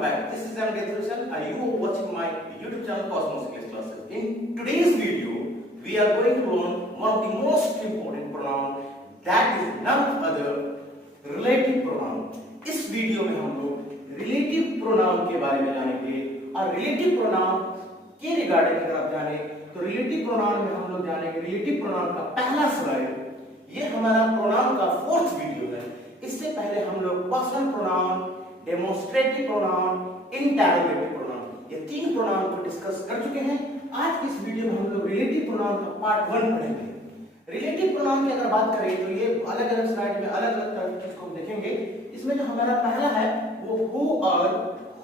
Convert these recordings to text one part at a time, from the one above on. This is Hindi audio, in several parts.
welcome back. This is MK Thrusan and you are watching my YouTube channel Cosmos English Classes. In today's video, we are going to learn one of the most important pronoun, that is none other relative pronoun. इस वीडियो में हम लोग relative pronoun के बारे में जानेंगे और relative pronoun के रिगार्डिंग अगर आप जाने तो relative pronoun में हम लोग जानेंगे relative pronoun का पहला स्लाइड। ये हमारा pronoun का फोर्थ वीडियो है। इससे पहले हम लोग personal pronoun, demonstrative pronoun, interrogative pronoun, ये तीन प्रोनाउन को डिस्कस कर चुके हैं। आज की इस वीडियो में हम लोग रिलेटिव प्रोनाउन का पार्ट 1 पढ़ेंगे। रिलेटिव प्रोनाउन की अगर बात करें तो ये अलग-अलग स्लाइड में अलग-अलग तरह की चीज को देखेंगे। इसमें जो हमारा पहला है वो हु और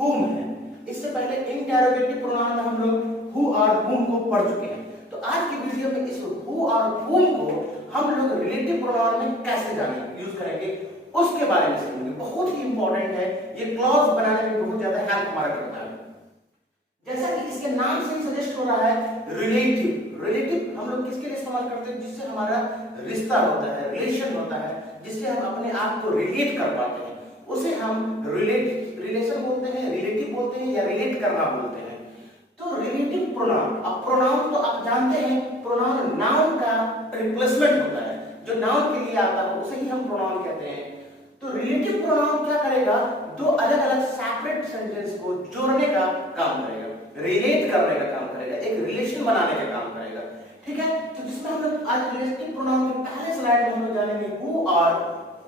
हुम है। इससे पहले इंटरोगेटिव प्रोनाउन में हम लोग हु और हुम को पढ़ चुके हैं। तो आज की वीडियो में इस हु और हुम को हम लोग रिलेटिव प्रोनाउन में कैसे जानेंगे, यूज करेंगे, उसके बारे में समझेंगे। बहुत ही इंपॉर्टेंट है, ये क्लॉज बनाने में बहुत ज्यादा हेल्प हमारा करता है। जैसा कि इसके नाम से ही सजेस्ट हो रहा है रिलेटिव। रिलेटिव हम लोग किसके लिए इस्तेमाल करते हैं? जिससे हमारा रिश्ता होता है, रिलेशन होता है, जिससे हम अपने आप को रिलेट कर पाते हैं, उसे हम रिलेशन बोलते हैं, रिलेटिव बोलते हैं या रिलेट करना बोलते हैं। तो रिलेटिव प्रोनाउन, अब प्रोनाउन तो आप जानते हैं, प्रोनाउन नाउन का रिप्लेसमेंट होता है। जो नाउन के लिए आता है उसे ही हम प्रोनाउन कहते हैं। तो रिलेटिव प्रोनाउन क्या करेगा? दो अलग-अलग सेपरेट सेंटेंस को जोड़ने का काम करेगा, रिलेट करने का काम करेगा, एक रिलेशन बनाने का काम करेगा। ठीक है, तो जिसमें हम लोग आज रिलेटिव प्रोनाउन के पहले स्लाइड में हम लोग जानेंगे हु और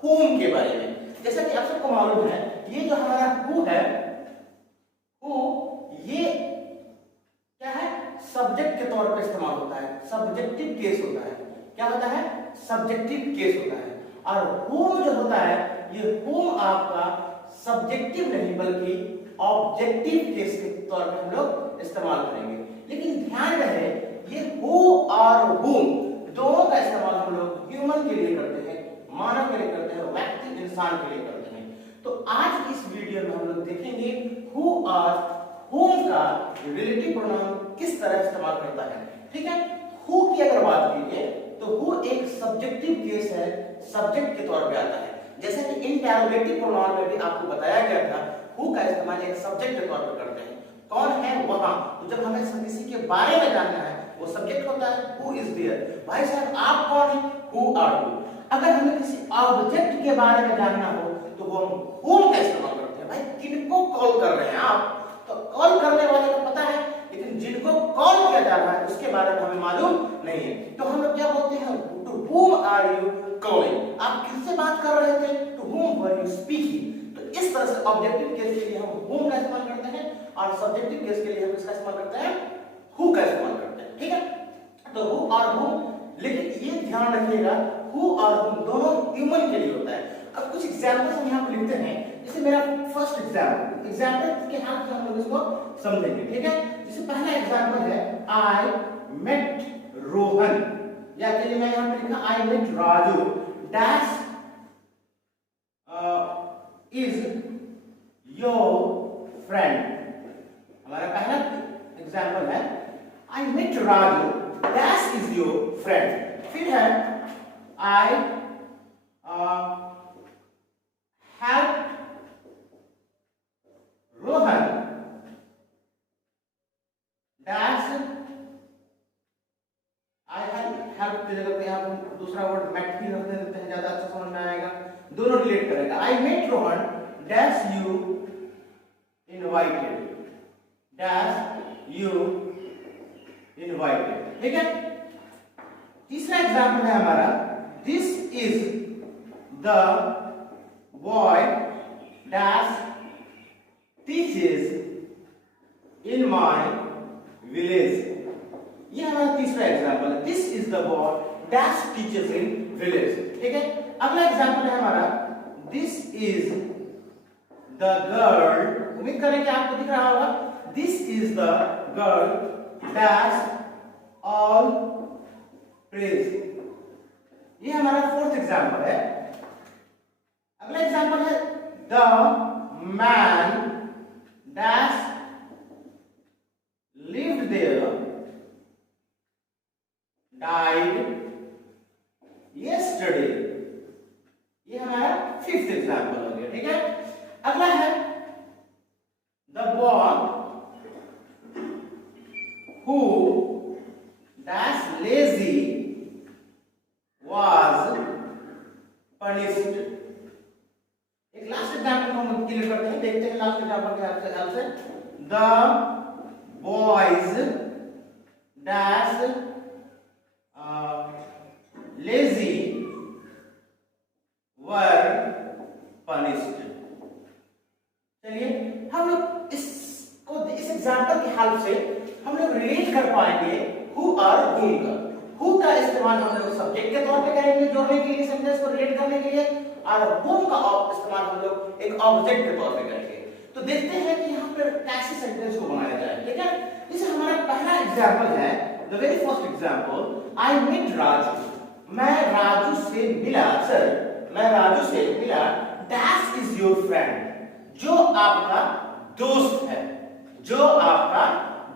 हुम के बारे में। जैसा कि आप सबको मालूम है, ये जो हमारा हु है, हु ये क्या है? सब्जेक्ट के तौर पर इस्तेमाल होता है, सब्जेक्टिव केस होता है। क्या होता है? सब्जेक्टिव केस होता है। और हुम जो होता है, ये हुम आपका सब्जेक्टिव नहीं बल्कि ऑब्जेक्टिव केस के तौर पर हम लोग इस्तेमाल करेंगे। लेकिन ध्यान रहे, ये हु और हुम दोनों का इस्तेमाल हम लोग ह्यूमन के लिए करते हैं, मानव के लिए करते हैं, व्यक्ति इंसान के लिए करते हैं। तो आज इस वीडियो में हम लोग देखेंगे हु और हुम का रिलेटिव प्रोनाउन किस तरह इस्तेमाल करता है। ठीक है, हु की अगर बात कीजिए तो हु एक सब्जेक्टिव केस है, सब्जेक्ट के तौर पे आता है। जैसे कि इंटरोगेटिव प्रोनाउन में भी आपको बताया गया था, हु का इस्तेमाल एक सब्जेक्ट के तौर पर करते हैं। कौन है वहां? तो जब हमें किसी के बारे में जानना है, वो सब्जेक्ट होता है, हु इज देयर। भाई साहब आप कौन है? Who are you. अगर हमें किसी ऑब्जेक्ट के बारे में जानना हो तो वो हम हुम का इस्तेमाल करते हैं। भाई किनको कॉल कर रहे हैं आप? तो कॉल करने वाले को पता है, लेकिन जिनको कॉल किया जा रहा है उसके बारे में हमें मालूम नहीं है। तो हम लोग क्या बोलते हैं? To whom are you calling? आप किससे बात कर रहे थे? To whom were you speaking? तो इस तरह से ऑब्जेक्टिव केस के लिए हम whom का इस्तेमाल करते हैं और सब्जेक्टिव केस के लिए हम इसका इस्तेमाल करते हैं, who का इस्तेमाल करते हैं। ठीक है, तो who और whom, लेकिन ये ध्यान रखिएगा who और whom दोनों ह्यूमन के लिए होता है। अब कुछ एग्जांपल्स हम यहाँ पर लिखते हैं। जैसे मेरा फर्स्ट एग्जांपल के हेल्प से हम लोग इसको समझेंगे। ठीक है, जैसे पहला एग्जांपल है आई मेट रोहन, या चलिए मैं यहाँ पे लिखा I met Raju dash is your friend. हमारा पहला एग्जांपल है I met Raju dash is your friend. फिर है I help Rohan dash, help की जगह पे आप दूसरा वर्ड मेट भी रख देते हैं, ज्यादा अच्छा समझ में आएगा, दोनों रिलेट करेगा। I met Rohan dash you invited, dash you invited. ठीक है, तीसरा एग्जांपल है हमारा this is the boy dash teaches in my village. ये हमारा तीसरा एग्जांपल है, this is the boy dash teachers in village. ठीक है, अगला एग्जांपल है हमारा दिस इज द गर्ल, उम्मीद करें कि आपको दिख रहा होगा, this is the girl dash all praise. ये हमारा फोर्थ एग्जांपल है। अगला एग्जांपल है the man dash lived there died yesterday। ये हमारा फिफ्थ एग्जांपल हो गया। ठीक है, अगला है boy who dash lazy was punished. एक लास्ट एग्जांपल हम क्लियर करते हैं, देखते हैं लास्ट एग्जांपल के हेल्प से. The boys dash lazy were punished. चलिए हम लोग इस एग्जांपल की हेल्प से हम लोग रिलेट कर पाएंगे हु और whom का. हु का इस्तेमाल हम लोग सब्जेक्ट के तौर पे करेंगे जोड़ने के लिए, सेंटेंस को रिलेट करने के लिए, और whom का इस्तेमाल हम लोग एक ऑब्जेक्ट के तौर पे करेंगे. तो देखते हैं कि यहाँ पर कैसे सेंटेंस को बनाया जाए. ठीक है, जैसे हमारा पहला एग्जांपल है, the very first example, I meet Raju. मैं राजू से मिला. सर मैं राजू से मिला. डैश इज योर फ्रेंड, जो आपका दोस्त है, जो आपका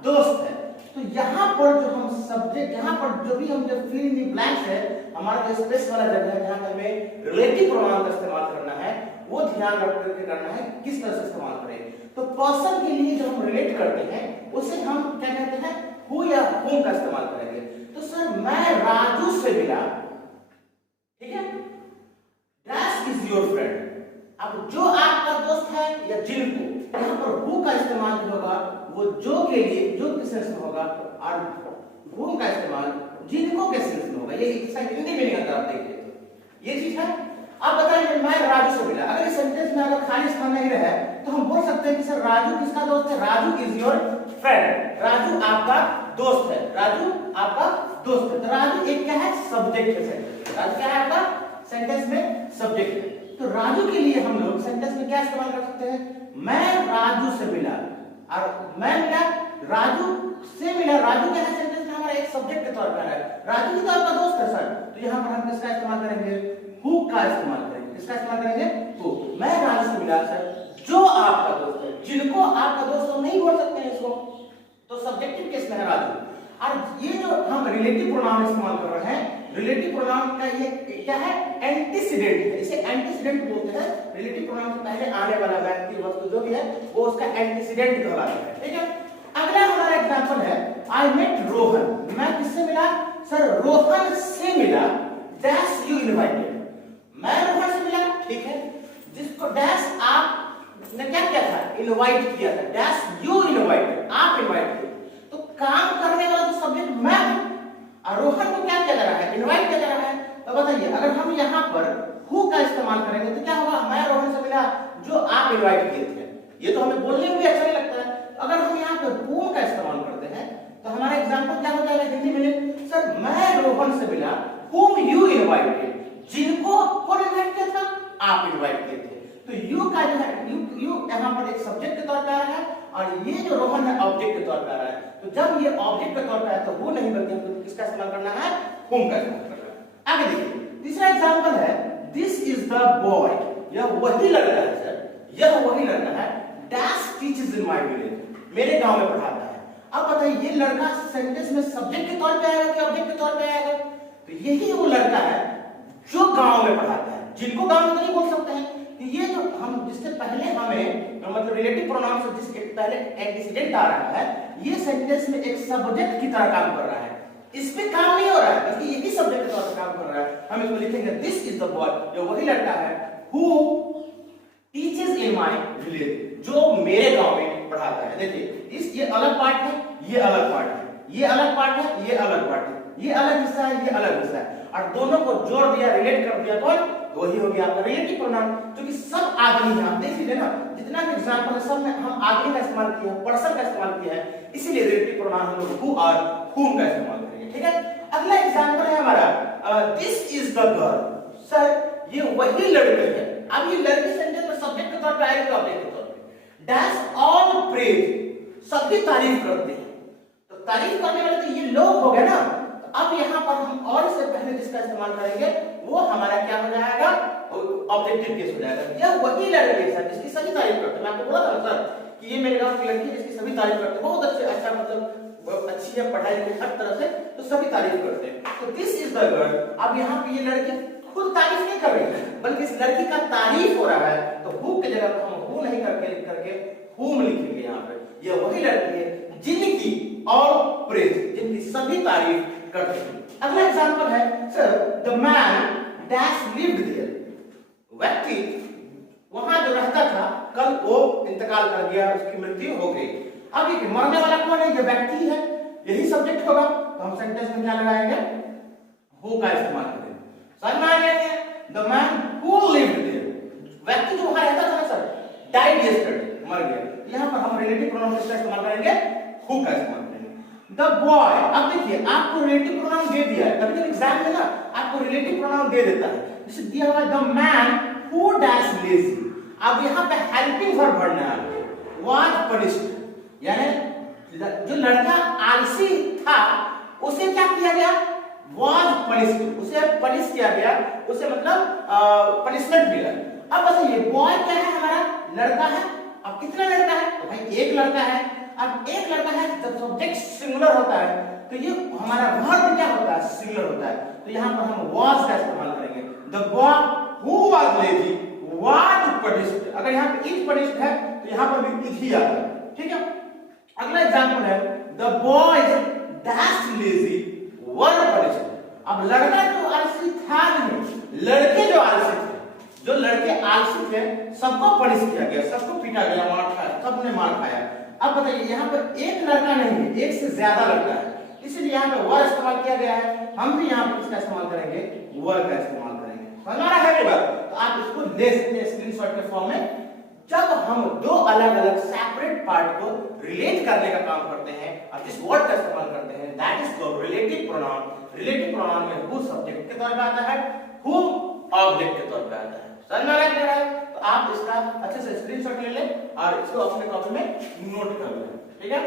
दोस्त है. तो यहाँ पर जो हम सब्जेक्ट, यहाँ पर जो भी हम जब फिल इन द ब्लैंक्स है, हमारा जो स्पेस वाला जगह है जहाँ हमें रिलेटिव प्रोनाउन का इस्तेमाल करना है, वो ध्यान रख करके करना है किस तरह से इस्तेमाल करें. तो पर्सन के लिए जब हम रिलेट करते हैं उसे हम क्या कहते हैं, हु या whom का इस्तेमाल करेंगे. तो सर मैं राजू से मिला. ठीक है, डैश इज योर फ्रेंड. अब जो आपका दोस्त है या जिनको, यहाँ पर हु का इस्तेमाल होगा वो जो के लिए, जो के सेंस में होगा, और whom का इस्तेमाल जिनको के सेंस में होगा. ये इसका हिंदी मीनिंग अगर आप देखिए ये चीज है. आप बताइए मैं राजू से मिला. अगर इस सेंटेंस में अगर खाली स्थान नहीं रहे तो हम बोल सकते हैं कि सर राजू किसका दोस्त है, Raju is your friend. Raju आपका दोस्त है, राजू आपका दोस्त है. तो राजू एक क्या है, सब्जेक्ट है. राजू क्या है आपका सेंटेंस में सब्जेक्ट है. तो राजू के लिए हम लोग सेंटेंस में क्या इस्तेमाल कर सकते हैं, मैं राजू से मिला. और मैं मिला राजू से मिला. राजू क्या है सेंटेंस में हमारा एक सब्जेक्ट के तौर पर है. राजू भी तो आपका दोस्त है सर. तो यहाँ पर हम किसका इस्तेमाल करेंगे, हु का इस्तेमाल करेंगे. किसका इस्तेमाल करेंगे, हु. मैं राजू से मिला सर, जो आपका दोस्त है. जिनको आपका दोस्त नहीं बोल सकते हैं इसको, तो सब्जेक्टिव केस में है राजू. और ये जो हम रिलेटिव प्रोनाउन इस्तेमाल कर रहे हैं, रिलेटिव प्रोनाउन का ये क्या है, एंटीसीडेंट है. इसे एंटीसीडेंट बोलते हैं. रिलेटिव प्रोनाउन से पहले आने वाला व्यक्ति वस्तु जो भी है वो उसका एंटीसीडेंट कहलाता है. ठीक है, अगला हमारा एग्जांपल है, आई मेट रोहन. मैं किससे मिला, सर रोहन से मिला. Dash you invited. मैं रोहन से मिला. ठीक है, जिसको डैश आपने क्या किया था, इनवाइट किया था. डैश यू इनवाइटेड, आप इनवाइट किए. तो काम करने वाला जो सब्जेक्ट मैं हूं, और रोहन को क्या किया जा रहा है, इनवाइट किया जा रहा है. तो बताइए अगर हम यहाँ पर हु का इस्तेमाल करेंगे तो क्या होगा, मैं रोहन से मिला जो आप इनवाइट किए थे. ये तो हमें बोलने में भी अच्छा नहीं लगता है. अगर हम यहाँ पे whom का इस्तेमाल करते हैं तो हमारा एग्जांपल क्या हो जाएगा हिंदी में, सर मैं रोहन से मिला whom you invited. जिनको कौन इनवाइट किया था, आप इनवाइट किए थे. तो यू का जो है, यू यहाँ पर एक सब्जेक्ट के तौर पे आ रहा है, और ये जो रोहन है ऑब्जेक्ट के तौर पे आ रहा है. तो जब ये ऑब्जेक्ट के तौर पे आया तो वो नहीं बल्कि हमको किसका इस्तेमाल करना है, whom का इस्तेमाल करना है. आगे देखिए तीसरा एग्जांपल है, दिस इज द बॉय. यह वही लड़का है सर, यह वही लड़का है. Dash teachers in my village. मेरे गांव में पढ़ाता है. अब बताइए ये लड़का सेंटेंस में सब्जेक्ट के तौर पे आएगा कि ऑब्जेक्ट के तौर पे आएगा. तो यही वो लड़का है जो गांव में पढ़ाता है. जिनको गांव में तो नहीं बोल सकते हैं. तो ये जो हम जिससे पहले हमें मतलब रिलेटिव प्रोनाउन से जिसके पहले एंटीसीडेंट आ रहा है, ये सेंटेंस में एक सब्जेक्ट की तरह काम कर रहा है. इस पे काम नहीं हो रहा है बल्कि यही सब्जेक्ट के तौर पे काम कर रहा है. हम इसको लिखेंगे दिस इज द बॉय. जो वही लड़का है who teaches in my village, जो मेरे गांव में पढ़ाता है. देखिए इस ये अलग पार्ट है, ये अलग पार्ट है, ये अलग पार्ट है, ये अलग पार्ट है, ये अलग हिस्सा है, ये अलग हिस्सा है, और दोनों को जोड़ दिया, रिलेट कर दिया, कौन, वही हो गया आपका रिलेटिव प्रोनाउन. क्योंकि सब आदमी है, आप देख लीजिए ना जितना भी एग्जांपल है सब में हम आदमी का इस्तेमाल किया है, पर्सन का इस्तेमाल किया है, इसीलिए रिलेटिव प्रोनाउन हम लोग हु और whom का इस्तेमाल करेंगे. ठीक है, अगला एग्जांपल है हमारा this is the girl. Sir ये वही लड़की है. अब ये लड़की सेंटेंस में सब्जेक्ट के तौर पे आएगी तो ऑब्जेक्ट के तौर पे. डैश ऑल प्रेज, सबकी तारीफ करते हैं. तो तारीफ करने वाले तो ये लोग हो गए ना. तो अब यहाँ पर हम और से पहले जिसका इस्तेमाल करेंगे वो हमारा क्या हो जाएगा, ऑब्जेक्टिव केस हो जाएगा. यह वही लड़की है सर जिसकी सभी तारीफ करते हैं. मैं आपको बोला था सर कि ये मेरे गांव की लड़की है जिसकी सभी तारीफ करते हैं, बहुत अच्छे, अच्छा मतलब अच्छी है, पढ़ाई लिखाई हर तरह से, तो सभी तारीफ करते हैं. तो दिस इज द गर्ल. अब यहाँ पे ये लड़की खुद तारीफ नहीं कर रही है बल्कि इस लड़की का तारीफ हो रहा है. तो हु की जगह हम हु नहीं करके लिख करके whom लिखेंगे यहाँ पे. ये वही लड़की है जिनकी और प्रेज, जिनकी सभी तारीफ करते हैं। अगला एग्जांपल है sir, the man dash lived there, व्यक्ति वहां जो रहता था कल वो इंतकाल कर गया, उसकी मृत्यु हो गई। अब ये मरने वाला कौन है? ये व्यक्ति है, यही सब्जेक्ट होगा, तो हम सेंटेंस में क्या लगाएंगे? हु का इस्तेमाल करेंगे। समझ में आ गया क्या? The man who lived there, व्यक्ति जो वहां रहता था ना सर, डाइड यस्टरडे, मर गया। यहां पर हम रिलेटिव प्रोनाउन किसका इस्तेमाल करेंगे? हु का इस्तेमाल करेंगे। द बॉय, अब देखिए आपको रिलेटिव प्रोनाउन दे दिया है, कभी कभी एग्जाम में ना आपको रिलेटिव प्रोनाउन दे देता है, जैसे दिया हुआ the man who dash lazy. अब यहाँ पे हेल्पिंग वर्ब भरना है, वाज पनिश्ड, यानी जो लड़का आलसी था उसे क्या किया गया? वाज पनिश्ड, उसे पनिश किया गया, उसे मतलब पनिशमेंट मिला। अब बताइए बॉय क्या है? हमारा लड़का है। अब कितना लड़का है? तो भाई एक लड़का है। अब एक लड़का है, जब सब्जेक्ट सिंगुलर होता है तो ये हमारा वर्ब क्या होता है? सिंगुलर होता है, तो यहाँ पर हम वाज का इस्तेमाल करेंगे। The boy who was lazy was punished. अगर यहाँ पे इज पनिश्ड है तो यहाँ पर भी इज ही आता है, ठीक है। अगला एग्जांपल है the boys dash lazy were punished. अब लड़का जो आलसी था नहीं, लड़के जो आलसी थे, जो लड़के आलसी थे सबको पनिश किया गया, सबको पीटा गया, मार खाया, सबने मार खाया। अब बताइए यहाँ पर एक लड़का नहीं है, एक से ज्यादा लड़का है, इसलिए यहाँ पे वर इस्तेमाल किया गया है। हम भी यहाँ पर इसका इस्तेमाल करेंगे, वर का इस्तेमाल करेंगे। हमारा है ये बात, तो आप इसको ले सकते हैं स्क्रीनशॉट के फॉर्म में। जब हम दो अलग अलग सेपरेट पार्ट को रिलेट करने का काम करते हैं और जिस वर्ड का इस्तेमाल करते हैं, that is called relative pronoun. Relative pronoun में हु सब्जेक्ट के तौर पे आता है, हु ऑब्जेक्ट के तौर पे आता है। समझ में आ रहा है? तो आप इसका अच्छे से स्क्रीनशॉट ले लें और इसको अपने कॉपी में नोट कर लें, ठीक है।